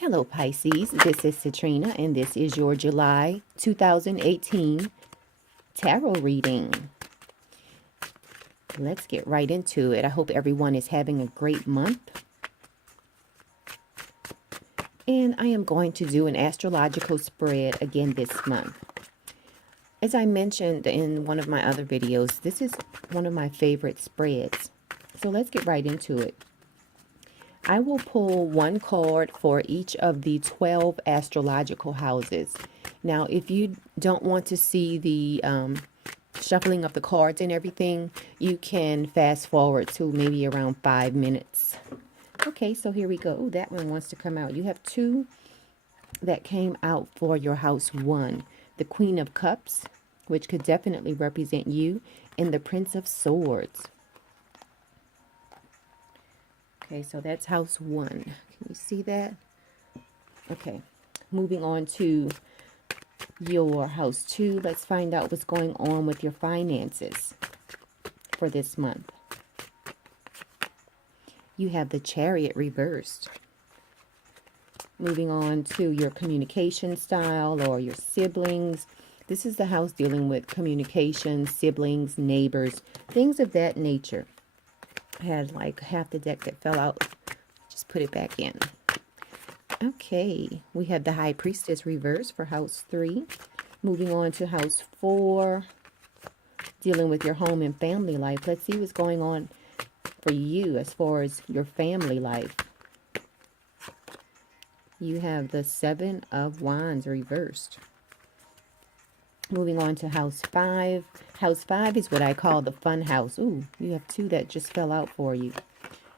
Hello Pisces, this is Citrina and this is your July 2018 tarot reading. Let's get right into it. I hope everyone is having a great month. And I am going to do an astrological spread again this month. As I mentioned in one of my other videos, this is one of my favorite spreads. So let's get right into it. I will pull one card for each of the 12 astrological houses. Now, if you don't want to see the shuffling of the cards and everything, you can fast forward to maybe around 5 minutes. Okay, so here we go. Ooh, that one wants to come out. You have two that came out for your house one. The Queen of Cups, which could definitely represent you, and the Prince of Swords. Okay, so that's house one. Can you see that? Okay, moving on to your house two. Let's find out what's going on with your finances for this month. You have the Chariot reversed. Moving on to your communication style or your siblings. This is the house dealing with communication, siblings, neighbors, things of that nature. I had like half the deck that fell out. Just put it back in. Okay, we have the High Priestess reverse for house 3. Moving on to house 4, dealing with your home and family life. Let's see what's going on for you as far as your family life. You have the 7 of Wands reversed. Moving on to house 5. House 5 is what I call the fun house. Ooh, you have 2 that just fell out for you.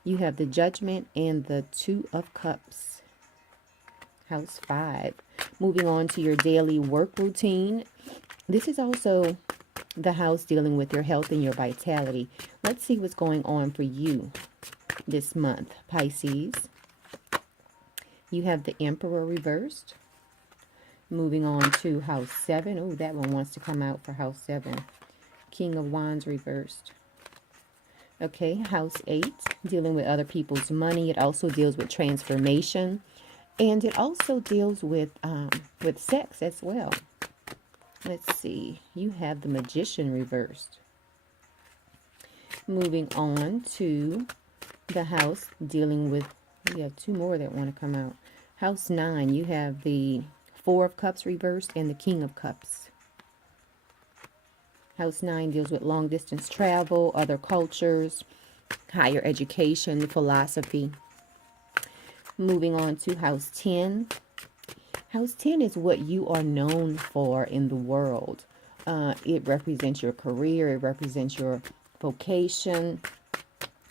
You have the Judgment and the 2 of Cups. House 5. Moving on to your daily work routine. This is also the house dealing with your health and your vitality. Let's see what's going on for you this month, Pisces. You have the Emperor reversed. Moving on to house 7. Oh, that one wants to come out for house 7. King of Wands reversed. Okay, house 8, dealing with other people's money. It also deals with transformation. And it also deals with sex as well. Let's see. You have the Magician reversed. Moving on to the house dealing with, we have 2 more that want to come out. House 9, you have the 4 of Cups reversed and the King of Cups. House 9 deals with long distance travel, other cultures, higher education, philosophy. Moving on to house 10. House 10 is what you are known for in the world. It represents your career, it represents your vocation,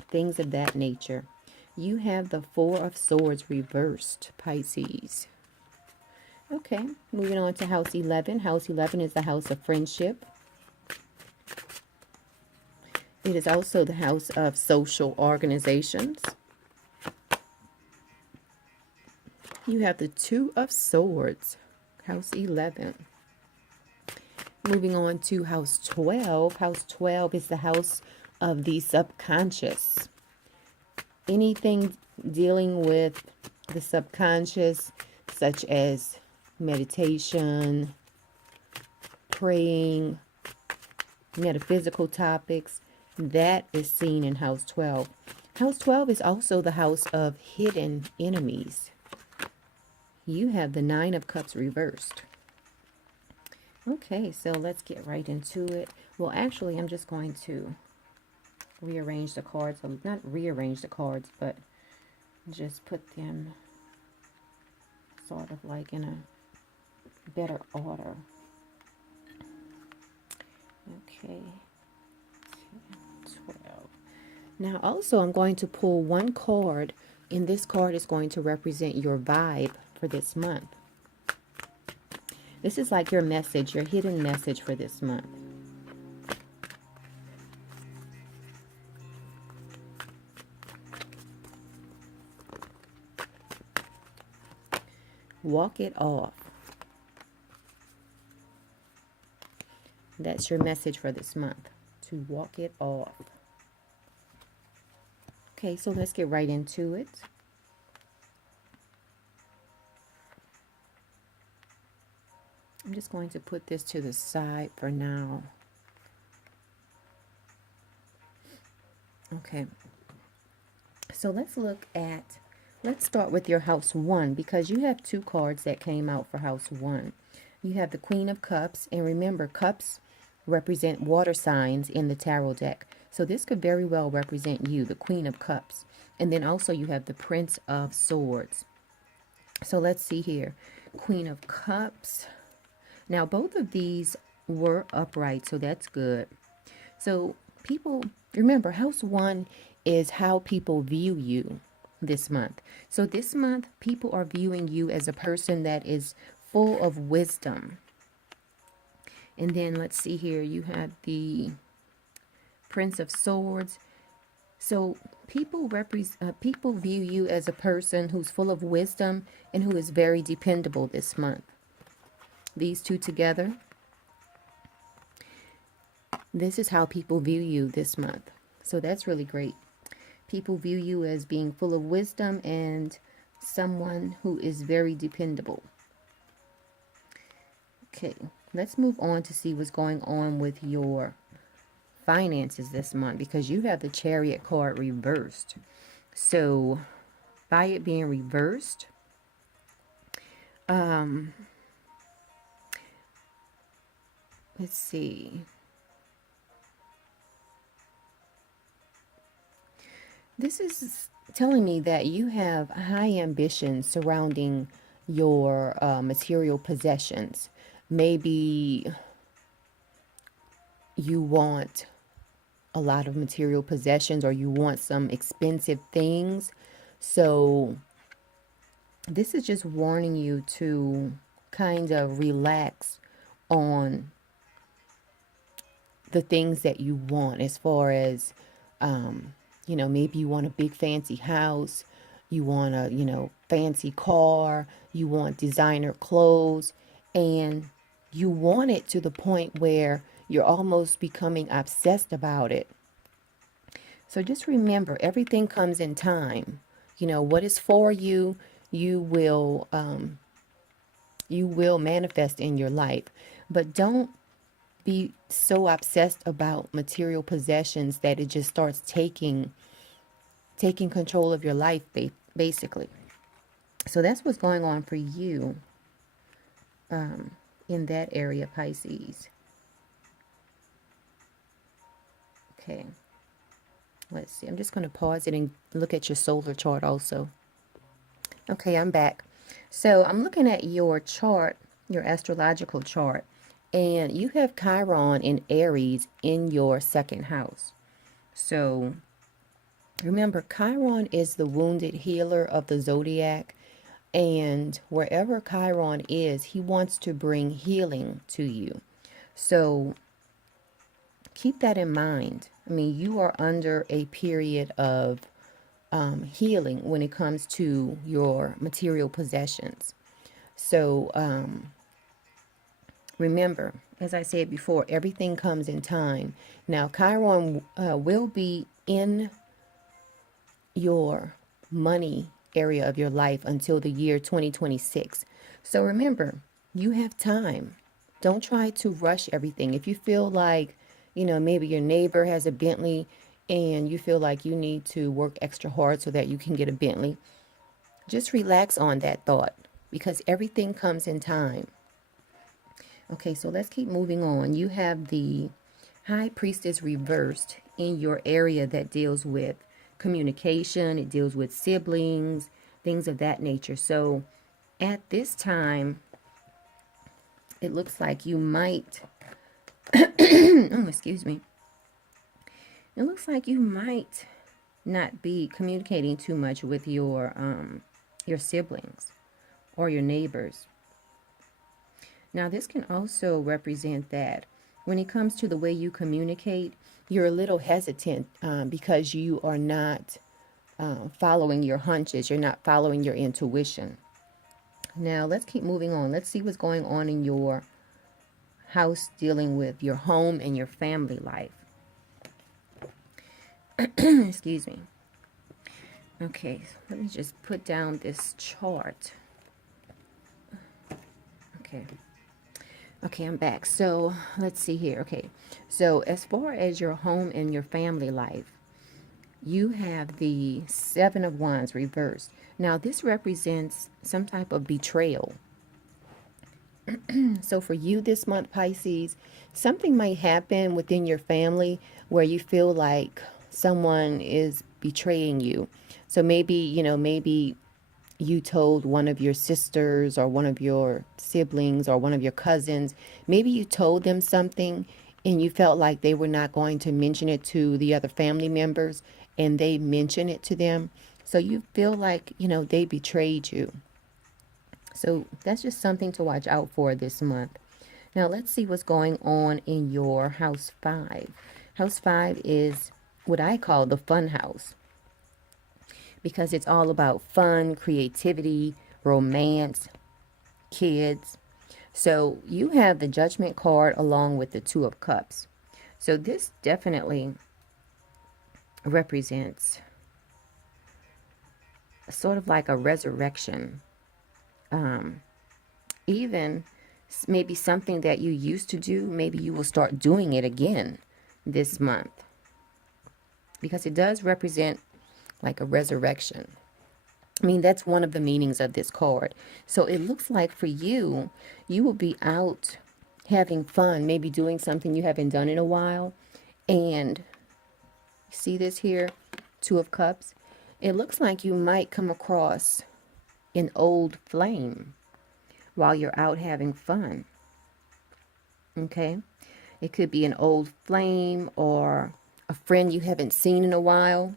things of that nature. You have the 4 of Swords reversed, Pisces. Okay, moving on to house 11. House 11 is the house of friendship. It is also the house of social organizations. You have the 2 of Swords, house 11. Moving on to house 12. House 12 is the house of the subconscious. Anything dealing with the subconscious, such as meditation, praying, metaphysical topics, that is seen in house 12. House 12 is also the house of hidden enemies. You have the 9 of Cups reversed. Okay, so let's get right into it. Well, actually, I'm just going to rearrange the cards. Well, not rearrange the cards, but just put them sort of like in a better order. Okay, 12. Now, also, I'm going to pull one card, and this card is going to represent your vibe for this month. This is like your message, your hidden message for this month. Walk it off. That's your message for this month, to walk it off. Okay, so let's get right into it. I'm just going to put this to the side for now. Okay. So let's start with your house 1, because you have 2 cards that came out for house 1. You have the Queen of Cups, and remember, cups represent water signs in the tarot deck. So this could very well represent you, the Queen of Cups. And then also you have the Prince of Swords. So let's see here. Queen of Cups. Now, both of these were upright, so that's good. So people, remember, house 1 is how people view you this month. So this month, people are viewing you as a person that is full of wisdom. And then let's see here, you have the Prince of Swords. So people view you as a person who's full of wisdom and who is very dependable this month. These two together, this is how people view you this month. So that's really great. People view you as being full of wisdom and someone who is very dependable. Okay, let's move on to see what's going on with your finances this month, because you have the Chariot card reversed. So by it being reversed, let's see. This is telling me that you have high ambitions surrounding your material possessions. Maybe you want a lot of material possessions, or you want some expensive things. So this is just warning you to kind of relax on the things that you want, as far as you know, maybe you want a big fancy house, you want a, you know, fancy car, you want designer clothes, and you want it to the point where you're almost becoming obsessed about it. So just remember, everything comes in time. You know, what is for you, you will manifest in your life. But don't be so obsessed about material possessions that it just starts taking control of your life, basically. So that's what's going on for you in that area, Pisces. Okay. Let's see. I'm just going to pause it and look at your solar chart also. Okay, I'm back. So I'm looking at your chart, your astrological chart, and you have Chiron in Aries in your 2nd house. So remember, Chiron is the wounded healer of the zodiac, and wherever Chiron is, he wants to bring healing to you. So keep that in mind. I mean, you are under a period of healing when it comes to your material possessions. So remember, as I said before, everything comes in time. Now, Chiron will be in your money area of your life until the year 2026. So remember, you have time. Don't try to rush everything. If you feel like, you know, maybe your neighbor has a Bentley and you feel like you need to work extra hard so that you can get a Bentley, just relax on that thought, because everything comes in time. Okay, so let's keep moving on. You have the High Priestess reversed in your area that deals with communication. It deals with siblings, things of that nature. So at this time, it looks like you might oh, excuse me. It looks like you might not be communicating too much with your siblings or your neighbors. Now, this can also represent that when it comes to the way you communicate, you're a little hesitant because you are not following your hunches. You're not following your intuition. Now, let's keep moving on. Let's see what's going on in your house dealing with your home and your family life. Excuse me. Okay, let me just put down this chart. Okay. Okay, I'm back. So let's see here. Okay, so as far as your home and your family life, you have the Seven of Wands reversed. Now, this represents some type of betrayal. So for you this month, Pisces, something might happen within your family where you feel like someone is betraying you. So maybe, maybe you told one of your sisters or one of your siblings or one of your cousins, maybe you told them something and you felt like they were not going to mention it to the other family members and they mention it to them. So you feel like, they betrayed you. So that's just something to watch out for this month. Now let's see what's going on in your house 5. House 5 is what I call the fun house because it's all about fun, creativity, romance, kids. So you have the Judgment card along with the Two of Cups. So this definitely represents sort of like a resurrection. Even maybe something that you used to do, maybe you will start doing it again this month because it does represent like a resurrection. I mean, that's one of the meanings of this card. So it looks like for you, you will be out having fun, maybe doing something you haven't done in a while. And see this here, Two of Cups? It looks like you might come across an old flame while you're out having fun. Okay? It could be an old flame or a friend you haven't seen in a while.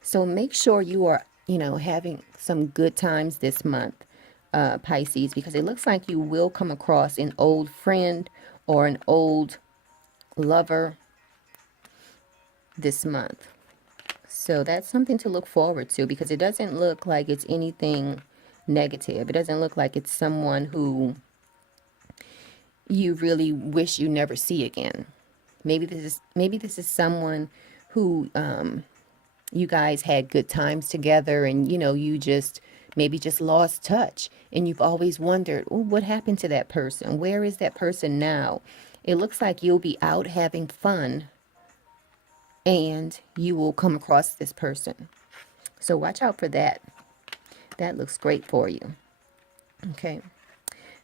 So make sure you are, having some good times this month, Pisces, because it looks like you will come across an old friend or an old lover this month. So that's something to look forward to because it doesn't look like it's anything negative. It doesn't look like it's someone who you really wish you never see again. Maybe this is someone who you guys had good times together and you just maybe just lost touch and you've always wondered, oh, what happened to that person? Where is that person now? It looks like you'll be out having fun and you will come across this person. So watch out for that. That looks great for you. Okay.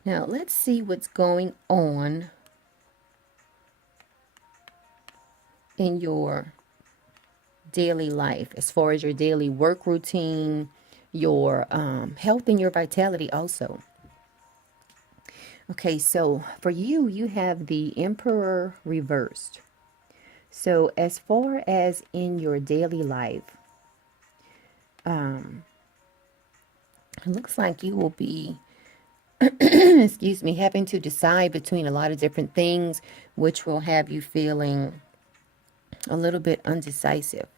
Now let's see what's going on in your daily life as far as your daily work routine, your health and your vitality also. Okay, so for you, you have the Emperor reversed. So as far as in your daily life, it looks like you will be, excuse me, having to decide between a lot of different things, which will have you feeling a little bit undecisive.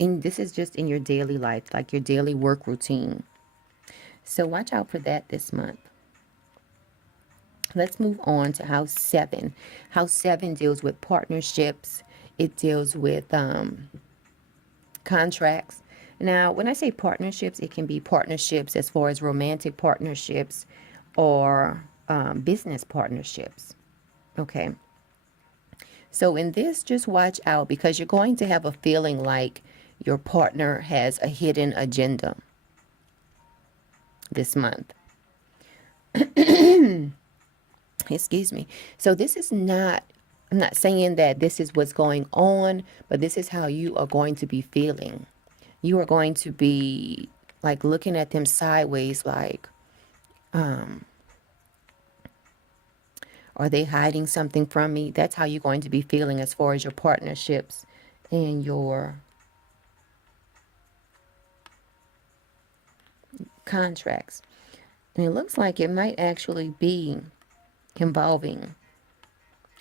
And this is just in your daily life, like your daily work routine. So watch out for that this month. Let's move on to house 7. House 7 deals with partnerships. It deals with contracts. Now, when I say partnerships, it can be partnerships as far as romantic partnerships or business partnerships. Okay. So in this, just watch out because you're going to have a feeling like your partner has a hidden agenda this month. Excuse me. So this is not, I'm not saying that this is what's going on, but this is how you are going to be feeling. You are going to be like looking at them sideways, like, are they hiding something from me? That's how you're going to be feeling as far as your partnerships and your contracts. And it looks like it might actually be involving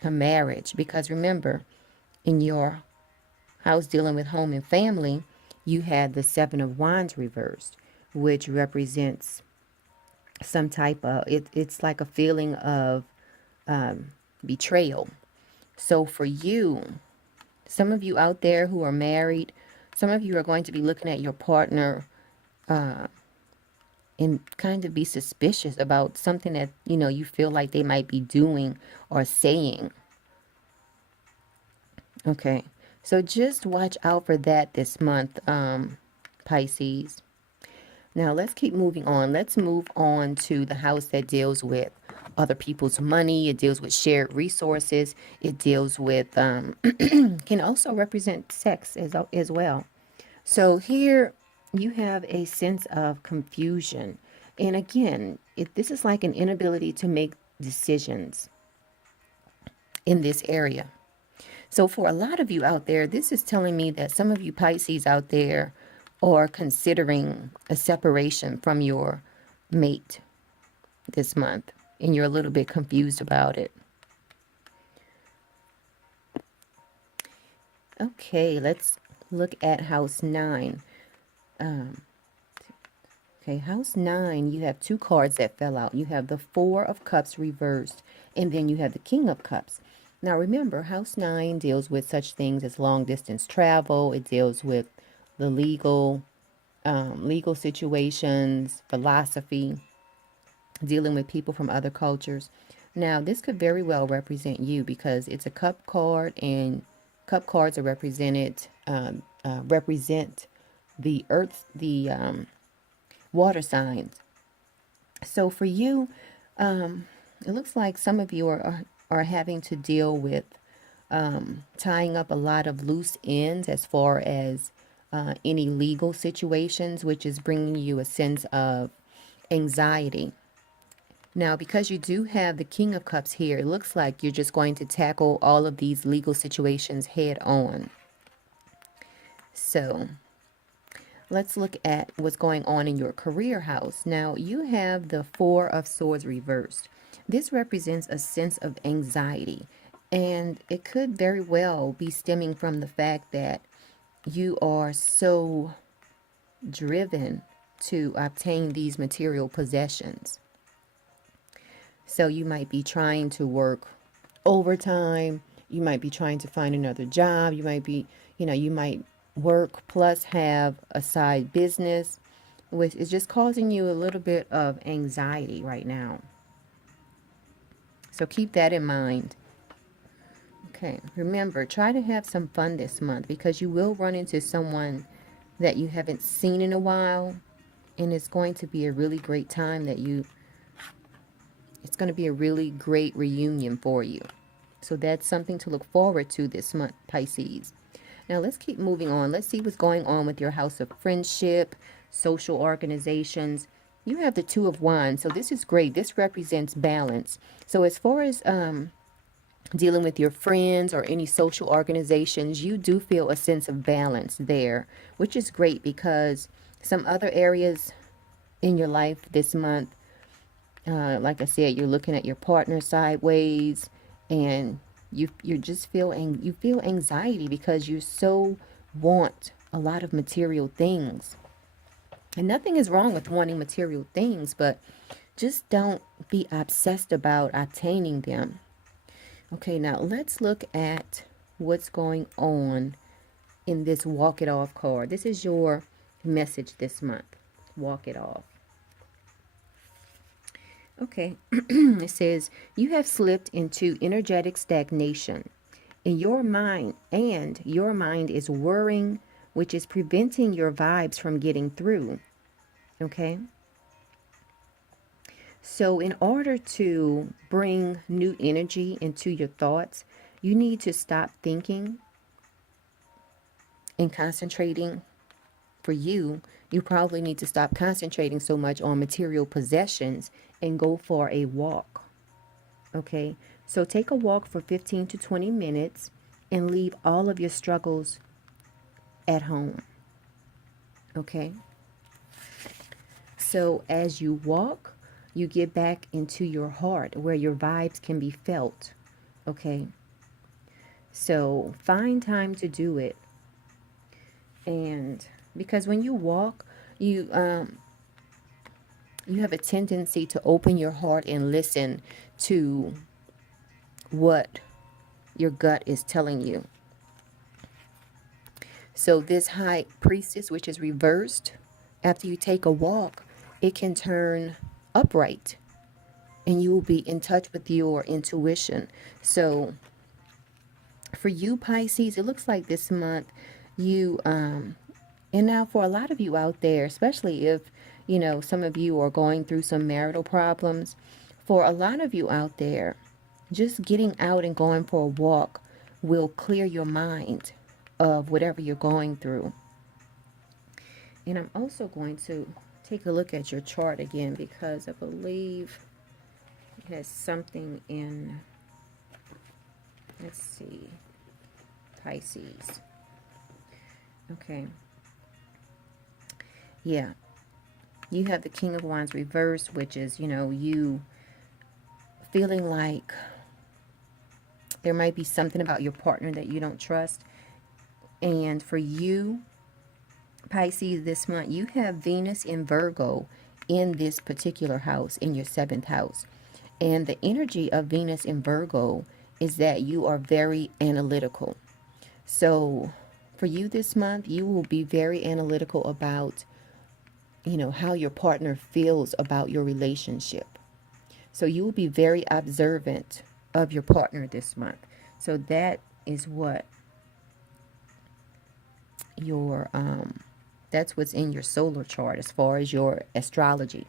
a marriage because remember, in your house dealing with home and family, you had the Seven of Wands reversed, which represents some type of, it's like a feeling of betrayal. So for you, some of you out there who are married, some of you are going to be looking at your partner and kind of be suspicious about something that, you know, you feel like they might be doing or saying. Okay, so just watch out for that this month, Pisces. Now let's keep moving on. Let's move on to the house that deals with other people's money. It deals with shared resources. It deals with, can also represent sex as well. So here you have a sense of confusion. And again, this is like an inability to make decisions in this area. So for a lot of you out there, this is telling me that some of you Pisces out there are considering a separation from your mate this month, and you're a little bit confused about it. Okay, let's look at house 9. Okay, house 9, you have 2 cards that fell out. You have the 4 of Cups reversed, and then you have the King of Cups. Now remember, house 9 deals with such things as long distance travel. It deals with the legal situations, philosophy, dealing with people from other cultures. Now, this could very well represent you because it's a cup card, and cup cards are represent the earth, the water signs. So for you, it looks like some of you are having to deal with tying up a lot of loose ends as far as any legal situations, which is bringing you a sense of anxiety. Now, because you do have the King of Cups here, it looks like you're just going to tackle all of these legal situations head on. So let's look at what's going on in your career house. Now, you have the 4 of Swords reversed. This represents a sense of anxiety, and it could very well be stemming from the fact that you are so driven to obtain these material possessions. So you might be trying to work overtime. You might be trying to find another job. You might be, you might work plus have a side business, which is just causing you a little bit of anxiety right now. So keep that in mind. Okay, remember, try to have some fun this month because you will run into someone that you haven't seen in a while, and it's going to be a really great time it's going to be a really great reunion for you. So that's something to look forward to this month, Pisces. Now let's keep moving on. Let's see what's going on with your house of friendship, social organizations. You have the 2 of Wands, so this is great. This represents balance. So as far as dealing with your friends or any social organizations, you do feel a sense of balance there, which is great because some other areas in your life this month, like I said, you're looking at your partner sideways, and you feel anxiety because you so want a lot of material things. And nothing is wrong with wanting material things, but just don't be obsessed about attaining them. Okay, now let's look at what's going on in this Walk It Off card. This is your message this month. Walk it off. Okay, it says, you have slipped into energetic stagnation in your mind, and your mind is worrying, which is preventing your vibes from getting through. Okay? So in order to bring new energy into your thoughts, you need to stop thinking and concentrating. For you, you probably need to stop concentrating so much on material possessions and go for a walk. Okay, so take a walk for 15 to 20 minutes and leave all of your struggles at home. Okay, so as you walk, you get back into your heart where your vibes can be felt. Okay, so find time to do it. And because when you walk, you have a tendency to open your heart and listen to what your gut is telling you. So this High Priestess, which is reversed, after you take a walk, it can turn upright, and you will be in touch with your intuition. So for you, Pisces, it looks like this month you, and now for a lot of you out there, especially if, some of you are going through some marital problems, for a lot of you out there, just getting out and going for a walk will clear your mind of whatever you're going through. And I'm also going to take a look at your chart again, because I believe it has something in, let's see, Pisces. Okay. Yeah. You have the King of Wands reversed, which is, you feeling like there might be something about your partner that you don't trust. And for you, Pisces, this month, you have Venus in Virgo in this particular house, in your 7th house. And the energy of Venus in Virgo is that you are very analytical. So for you this month, you will be very analytical about, how your partner feels about your relationship. So you will be very observant of your partner this month. So that is what your, that's what's in your solar chart as far as your astrology.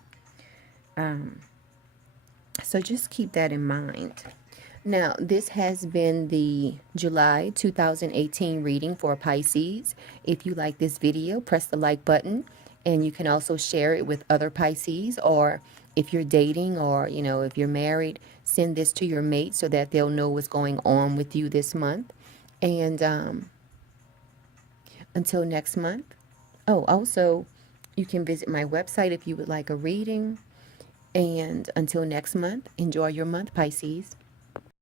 So just keep that in mind. Now, this has been the July 2018 reading for Pisces. If you like this video, press the like button, and you can also share it with other Pisces, or if you're dating, or, if you're married, send this to your mate so that they'll know what's going on with you this month. And until next month. Oh, also, you can visit my website if you would like a reading. And until next month, enjoy your month, Pisces.